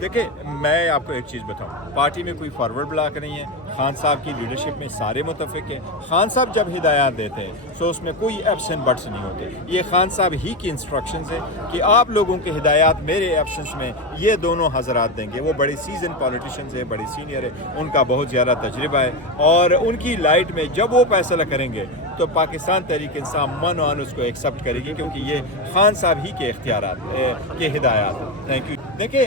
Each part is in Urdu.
دیکھیں میں آپ کو ایک چیز بتاؤں، پارٹی میں کوئی فارورڈ بلاک نہیں ہے، خان صاحب کی لیڈرشپ میں سارے متفق ہیں۔ خان صاحب جب ہدایات دیتے ہیں تو اس میں کوئی ایبس اینڈ بٹس نہیں ہوتے، یہ خان صاحب ہی کی انسٹرکشنز ہیں کہ آپ لوگوں کے ہدایات میرے ایبسنس میں یہ دونوں حضرات دیں گے۔ وہ بڑے سیزن پولیٹیشنز ہیں، بڑے سینئر ہیں، ان کا بہت زیادہ تجربہ ہے، اور ان کی لائٹ میں جب وہ فیصلہ کریں گے تو پاکستان تحریک انصاف من وان اس کو ایکسیپٹ کرے گی، کیونکہ یہ خان صاحب ہی کے اختیارات کے ہدایات ہیں۔ Thank you. دیکھیں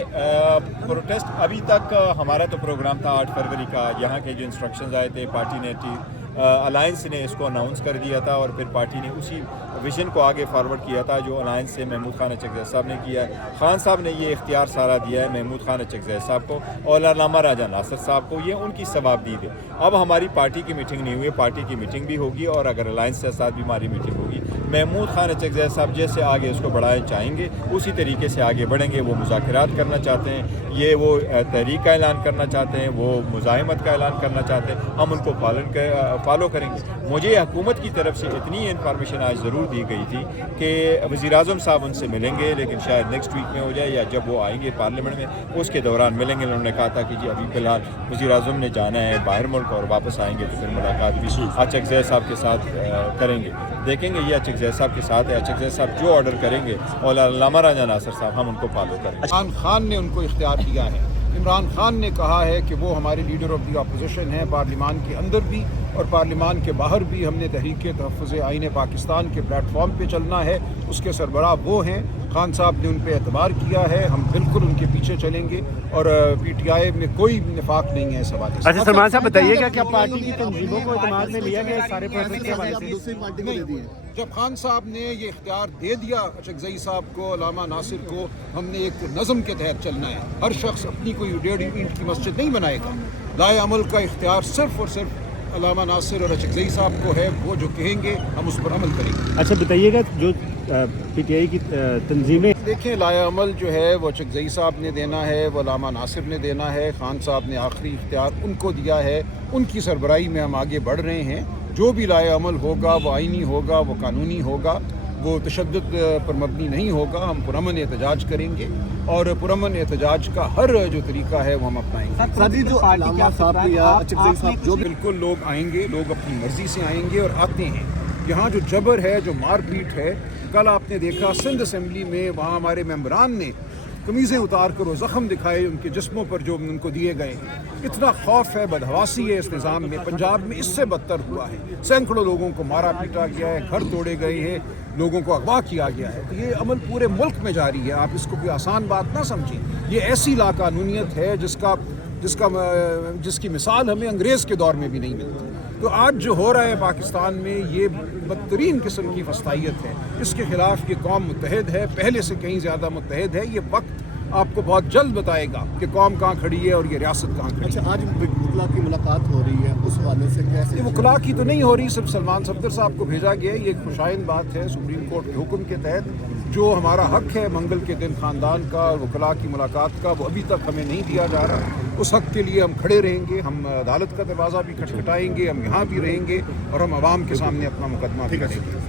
پروٹیسٹ ابھی تک ہمارا تو پروگرام تھا 8 فروری کا، یہاں کے جو انسٹرکشنز آئے تھے پارٹی نے الائنس نے اس کو اناؤنس کر دیا تھا، اور پھر پارٹی نے اسی ویژن کو آگے فارورڈ کیا تھا جو الائنس سے محمود خان اچکزئی صاحب نے کیا ہے۔ خان صاحب نے یہ اختیار سارا دیا ہے محمود خان اچکزئی صاحب کو اور علامہ راجہ ناصر صاحب کو، یہ ان کی ثواب دید ہے۔ اب ہماری پارٹی کی میٹنگ نہیں ہوئی، پارٹی کی میٹنگ بھی ہوگی، اور اگر الائنس کے ساتھ بھی ہماری میٹنگ ہوگی، محمود خان اچکزئی صاحب جیسے آگے اس کو بڑھانا چاہیں گے اسی طریقے سے آگے بڑھیں گے۔ وہ مذاکرات کرنا چاہتے ہیں، یہ وہ تحریک کا اعلان کرنا چاہتے ہیں، وہ مزاحمت کا اعلان کرنا چاہتے ہیں، ہم ان کو فالو کریں گے۔ مجھے حکومت کی طرف سے اتنی انفارمیشن آج ضرور دی گئی تھی کہ وزیر اعظم صاحب ان سے ملیں گے، لیکن شاید نیکسٹ ویک میں ہو جائے یا جب وہ آئیں گے پارلیمنٹ میں اس کے دوران ملیں گے۔ انہوں نے کہا تھا کہ جی ابھی فی الحال وزیر اعظم نے جانا ہے باہر ملک اور واپس آئیں گے تو پھر ملاقات بھی اچکزئی صاحب کے ساتھ کریں گے۔ دیکھیں گے یہ اچکزئی صاحب کے ساتھ ہے، اچکزئی صاحب جو آرڈر کریں گے اور علامہ راجہ ناصر صاحب ہم ان کو فالو کریں گے۔ عمران خان نے ان کو اختیار دیا ہے۔ عمران خان نے کہا ہے کہ وہ ہمارے لیڈر آف دی اپوزیشن ہیں، پارلیمان کے اندر بھی اور پارلیمان کے باہر بھی ہم نے تحریک تحفظ آئین پاکستان کے پلیٹ فارم پہ چلنا ہے، اس کے سربراہ وہ ہیں۔ خان صاحب نے ان پہ اعتبار کیا ہے، ہم بالکل ان کے پیچھے چلیں گے، اور پی ٹی آئی میں کوئی نفاق نہیں ہے اس حوالے سے۔ اچھا سلمان صاحب بتائیے گا کیا پارٹی کی تنظیموں کو اعتماد میں لیا گیا سارے پروسیس کے حوالے سے؟ جب خان صاحب نے یہ اختیار دے دیا اچکزئی صاحب کو، علامہ ناصر کو، ہم نے ایک نظم کے تحت چلنا ہے۔ ہر شخص اپنی کوئی 1.5 اینٹ کی مسجد نہیں بنائے گا۔ لائے عمل کا اختیار صرف اور صرف علامہ ناصر اور اچکزئی صاحب کو ہے، وہ جو کہیں گے ہم اس پر عمل کریں گے۔ اچھا بتائیے گا جو پی ٹی آئی کی تنظیمیں دیکھیں لائے عمل جو ہے وہ اچکزئی صاحب نے دینا ہے، وہ علامہ ناصر نے دینا ہے، خان صاحب نے آخری اختیار ان کو دیا ہے، ان کی سربراہی میں ہم آگے بڑھ رہے ہیں۔ جو بھی لائے عمل ہوگا وہ آئینی ہوگا، وہ قانونی ہوگا، وہ تشدد پر مبنی نہیں ہوگا۔ ہم پرامن احتجاج کریں گے اور پرامن احتجاج کا ہر جو طریقہ ہے وہ ہم اپنائیں گے۔ جو علامہ صاحب یا اچکزئی صاحب جو بالکل لوگ آئیں گے، لوگ اپنی مرضی سے آئیں گے اور آتے ہیں۔ یہاں جو جبر ہے، جو مار پیٹ ہے، کل آپ نے دیکھا سندھ اسمبلی میں وہاں ہمارے ممبران نے قمیضیں اتار کر وہ زخم دکھائے ان کے جسموں پر جو ان کو دیے گئے ہیں۔ اتنا خوف ہے، بدحواسی ہے اس نظام میں۔ پنجاب میں اس سے بدتر ہوا ہے، سینکڑوں لوگوں کو مارا پیٹا گیا ہے، گھر توڑے گئے ہیں، لوگوں کو اغوا کیا گیا ہے۔ تو یہ عمل پورے ملک میں جاری ہے، آپ اس کو کوئی آسان بات نہ سمجھیں۔ یہ ایسی لاقانونیت ہے جس کی مثال ہمیں انگریز کے دور میں بھی نہیں ملتی۔ تو آج جو ہو رہا ہے پاکستان میں یہ بدترین قسم کی فسطائیت ہے، اس کے خلاف یہ قوم متحد ہے، پہلے سے کہیں زیادہ متحد ہے۔ یہ وقت آپ کو بہت جلد بتائے گا کہ قوم کہاں کھڑی ہے اور یہ ریاست کہاں کھڑی ہے۔ اچھا آج وکلاء کی ملاقات ہو رہی ہے، اس حوالے سے کیسے؟ یہ وکلاء کی تو نہیں ہو رہی، صرف سلمان صفدر صاحب کو بھیجا گیا ہے۔ یہ ایک خوشائند بات ہے سپریم کورٹ کے حکم کے تحت، جو ہمارا حق ہے منگل کے دن خاندان کا اور وکلاء کی ملاقات کا، وہ ابھی تک ہمیں نہیں دیا جا رہا۔ اس حق کے لیے ہم کھڑے رہیں گے، ہم عدالت کا دروازہ بھی کھٹکھٹائیں گے، ہم یہاں بھی رہیں گے اور ہم عوام کے سامنے اپنا مقدمہ بھی کریں گے۔